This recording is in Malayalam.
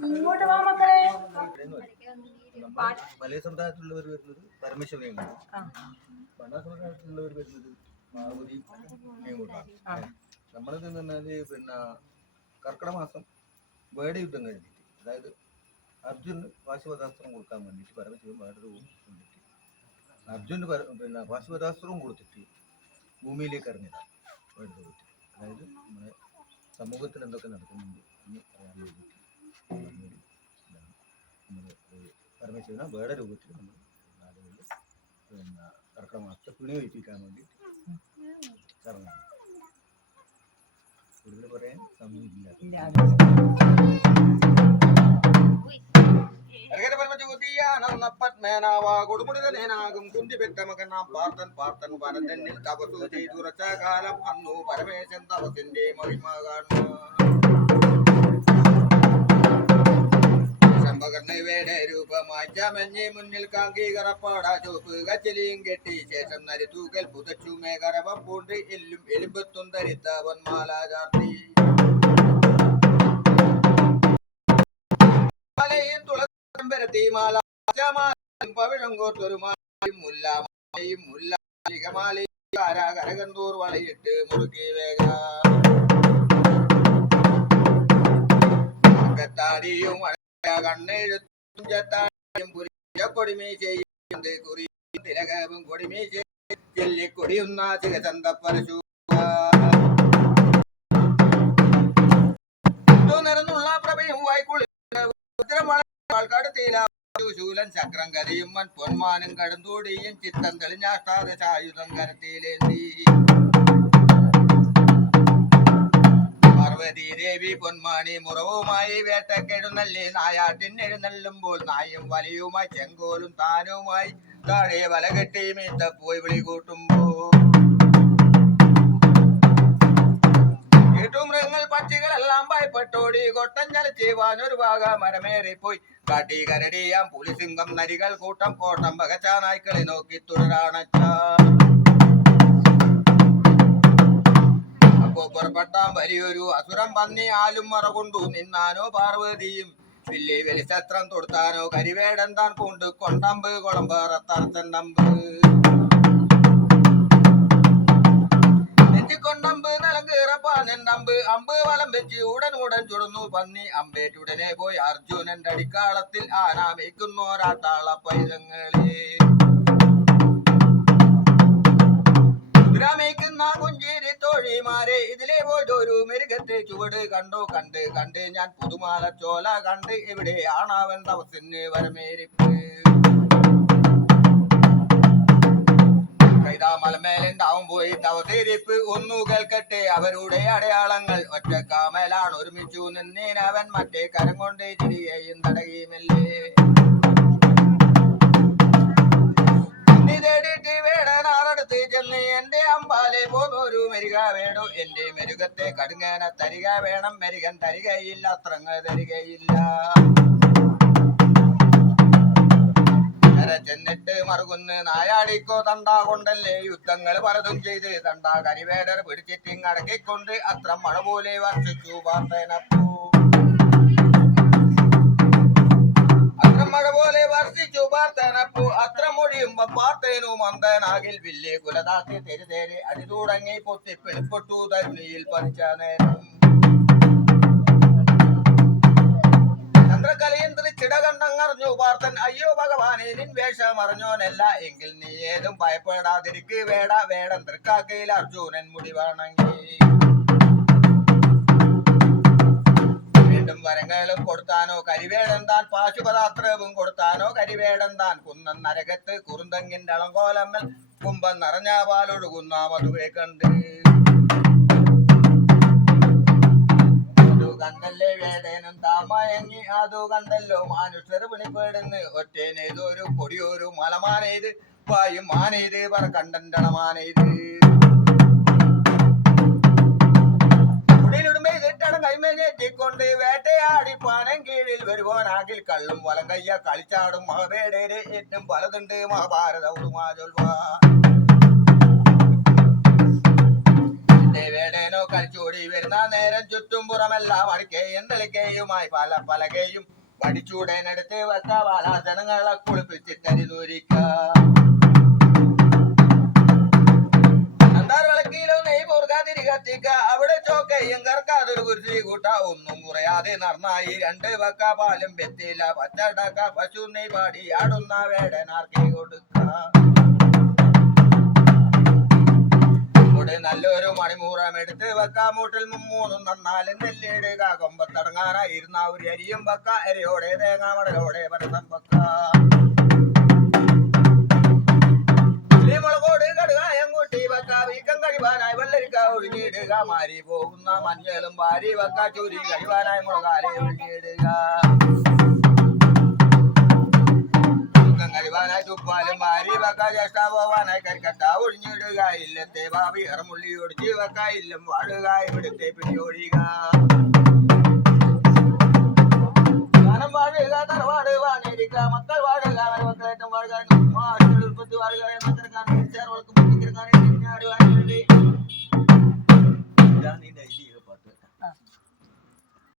ഇങ്ങോട്ട് വാ മക്കളെ. മലയ സമുദായത്തിലുള്ളവർ വരുന്നത് പരമശിവനെയാണ് പണ്ടാ സമുദായത്തിലുള്ളവർ വരുന്നത് പാർവതിയും കൂട്ടാണ് നമ്മളിത് പറഞ്ഞാൽ പിന്നെ കർക്കിടക മാസം വേട യുദ്ധം കഴിഞ്ഞിട്ട് അതായത് അർജുന് പാശുപതാസ്ത്രം കൊടുക്കാൻ വേണ്ടിയിട്ട് പരമശിവൻ വേടൊരു കൊണ്ടിട്ട് അർജുന് പിന്നെ പാശുപതാസ്ത്രവും കൊടുത്തിട്ട് ഭൂമിയിലേക്ക് ഇറങ്ങിയതാണ് വേട അതായത് നമ്മുടെ സമൂഹത്തിൽ എന്തൊക്കെ നടക്കുന്നുണ്ട് എന്ന് പറയാൻ വേണ്ടിയിട്ട് നമ്മൾ പരമശിവനെ വേറെ രൂപത്തിൽ നമ്മൾ നാടുകളിൽ പിന്നെ കർക്കടമാസത്തെ പിണി തുണി ഒഴിപ്പിക്കാൻ വേണ്ടിയിട്ട് ഇറങ്ങുന്നു കൂടുതൽ പറയാൻ സമയമില്ല കൊടുമുടിതനേനാകും കുന്തി പെറ്റ മകൻ നാം പാർത്തൻ പാർത്തൻ വനതന്നിൽ തപസു ചെയ്തുറച്ച കാലം അന്നു പരമേശൻ തപസിന്റെ മഹിമ കാണുന്നു ശമ്പകർണയുടെ രൂപമായി ചമഞ്ഞ് മുന്നിൽ കാങ്കീകറപ്പാട ചുവപ്പ് കച്ചലിയും കെട്ടി ശേഷം നരിത്തൂകൽ പുതച്ചു മേകരവം പൂണ്ട് എല്ലും എലുമ്പത്തും ധരിത്ത പൊന്മാല ചാർത്തി മലയും തുളസം പരത്തി മാല ചമാലയും പവിഴം കോർത്തൊരു മാലയും മുല്ലാലികമാലയും കരകന്തൂർ വളയിട്ട് മുറുകി വേഗ കത്താടിയും കണ്ണെഴുത്തും ചെത്താടിയും പുരിയ കൊടിമീ ചെയ്യുന്നത് കുറിയും തിലകവും കൊടിമീ ചെല്ലിക്കൊടിയുന്ന ചികചന്തപ്പരശു നിറന്നുള്ള പ്രഭയും വായിക്കുള്ളി കടുത്തിയില ശൂലൻ ചക്രം കരിയും മൻ പൊന്മാനും കടുന്തൂടിയും ചിത്തം തെളിഞ്ഞാഷ്ടാദശായുധം കരത്തിയിലേന്തി പാർവതി ദേവി പൊന്മാണി മുറവുമായി വേട്ടക്കെഴുന്നള്ളി നായാട്ടിൻ എഴുന്നള്ളുമ്പോൾ നായും വലിയുമായി ചെങ്കോലും താനുമായി താഴെ വല കെട്ടി മീത്തപ്പോയി വിളി കൂട്ടുമ്പോ മൃഗങ്ങൾ പക്ഷികളെല്ലാം ഭയപ്പെട്ടോടി കൊട്ടം ചെയ്യുവാൻ ഒരു ഭാഗ മരമേറിപ്പോയി. കാട്ടി കരടിയാം പുലിസിംഹം നരികൾ കൂട്ടം കോട്ടം പകച്ചാ നായ്ക്കളെ നോക്കി തുടരാണച്ച അപ്പോ പുറപ്പെട്ടാൻ വലിയൊരു അസുരം പന്നി ആലും മറകൊണ്ടു നിന്നാനോ പാർവതിയും. വില്ലി വെലിശസ്ത്രം തൊടുത്താനോ കരിവേടൻ താൻ കൊണ്ട് കൊണ്ടമ്പ് കുളമ്പേറ തറച്ചണ്ടമ്പ് നെറ്റിക്കൊണ്ടമ്പ് നിലം കീറപ്പാനമ്പ് അമ്പ് വലം വെച്ച് ഉടൻ ഉടൻ ചുടുന്നു പന്നി. അമ്പേറ്റുടനെ പോയി അർജുനന്റെ അടിക്കാളത്തിൽ ആരാമിക്കുന്നു മേയ്ക്കുന്നോരാട്ടാള പൈതങ്ങളെ. ഗ്രമേക്കുന്ന കുഞ്ചിരി തോഴിമാരെ ഇതിലെ പോയിട്ടൊരു മെരുകത്തെ ചുവട് കണ്ടോ കണ്ട്. കണ്ട് ഞാൻ പുതുമാല ചോല കണ്ട്. എവിടെയാണാവൻ തവസിന് വരമേരിപ്പ് കൈതാമലമേലുണ്ടാവും പോയി തവതിരിപ്പ് ഒന്നു കേൾക്കട്ടെ. അവരുടെ അടയാളങ്ങൾ ഒറ്റ ഒറ്റക്കാമലാണ് ഒരുമിച്ചു നിന്നേനവൻ മറ്റേ കരം കൊണ്ട് ചിരിയേയും തടയുമല്ലേ? നീ തേടിയിട്ട് വേടനാറടുത്ത് ചെന്ന് എന്റെ അമ്പാലെ പോന്നൊരു മെരുക വേണോ. എന്റെ മെരുകത്തെ കടുങ്ങന തരിക വേണം. മെരുകൻ തരികയില്ല അത്രങ്ങ തരികയില്ല. ചെന്നിട്ട് മറുകുന്ന് നായാടിക്കോ തണ്ടാ കൊണ്ടല്ലേ? യുദ്ധങ്ങൾ പലതും ചെയ്ത് തണ്ടാ കരിവേടർ പിടിച്ചിട്ട് അടക്കിക്കൊണ്ട് അത്ര മഴ പോലെ വർഷിച്ചു പാർത്തേനപ്പൂ. അത്ര മഴ പോലെ വർഷിച്ചു പാർത്തേനപ്പൂ. അത്ര മൊഴിയുമ്പോ പാർത്തേനു മന്ദനാകിൽ വില്ലേ കുലദാസി തെരുതേരെ അടി തുടങ്ങി പൊത്തി പിളിപ്പെട്ടു തരുണിയിൽ പതിച്ച നേരം. ചിടകണ്ടങ്ങറിഞ്ഞു പാർത്തൻ അയ്യോ ഭഗവാനെ നിൻ വേഷം അറിഞ്ഞോനല്ല എങ്കിൽ നീ ഏതും ഭയപ്പെടാതിരിക്ക്. വേട വേടം തൃക്കാക്കയിൽ അർജുനൻ മുടി വേണമെങ്കിൽ വീണ്ടും വരങ്ങളും കൊടുത്താനോ കരിവേടൻ താൻ പാശുപദാത്രവും കൊടുത്താനോ കരിവേടൻ താൻ കുന്നൻ നരകത്ത് കുറുന്തങ്ങിന്റെ അളങ്കോലമ്മൽ കുമ്പം നിറഞ്ഞ പാലൊഴുകുന്ന മധുവെ കണ്ട്. വേടനും താമയങ്ങി അതു കണ്ടല്ലോ. മനുഷ്യർ പിണിപ്പെടുന്ന് ഒറ്റേനേതൊരു കൊടിയൊരു മലമാനേത് പായും മാനേത് പറ കണ്ടണ്ടണമാനേത് കൈമേഞ്ഞേറ്റിക്കൊണ്ട് വേട്ടയാടി പാനം കീഴിൽ വരുവാനാകിൽ കള്ളും വലം കയ്യ കളിച്ചാടും മഹവേടേരെ ഏറ്റവും പലതുണ്ട് മഹാഭാരത ഉടുമാ ചൊൽവാ ദേവേടേനോ വരുന്ന നേരം ചുറ്റും പുറമെല്ലാം അടിക്കേയും തെളിക്കേയുമായി പല പലകയും വടിച്ചൂടേനടുത്ത് വെക്ക നെയ് പോർക്കാതിരി കത്തിക്ക. അവിടെ ചോക്കയും കറക്കാതൊരു കുരിശി കൂട്ട. ഒന്നും കുറയാതെ നന്നായി രണ്ട് വക്ക പാലും വെത്തില്ല പച്ചടക്ക പശു നെയ് പാടി ആടുന്ന വേടനാർക്കി കൊടുക്ക. ഇവിടെ നല്ലൊരു മണിമൂറം എടുത്ത് വെക്കാം. മൂട്ടിൽ മുമ്മൂന്നും നന്നാലും നെല്ലിടുക കൊമ്പത്തടങ്ങാനായിരുന്ന ഒരു അരിയും വെക്ക. അരിയോടെ തേങ്ങാമടലോടെ പരസം വെക്ക. മുളകോട് കടുകായം മാരി പോകുന്ന മഞ്ഞളും വാരി വെക്ക. ചൂരി കഴിവാനായി മുളകാലെ ഒഴുകിയിടുക കഴിവാനായി തുപ്പാലും മാരി വെക്ക ജ്യേഷ്ഠ പോവാനായി കരിക്കട്ട ഒഴിഞ്ഞിടുക. ഇല്ലത്തെ ഭാവി ഇറമുള്ളിയോട് ജീവക്ക ഇല്ലം വാടുക. ഇവിടുത്തെ പിടിയോടിക വാഴുക തറവാട് വാണിരിക്ക മക്കൾ വാഴുക മക്കളേറ്റം വാഴുക.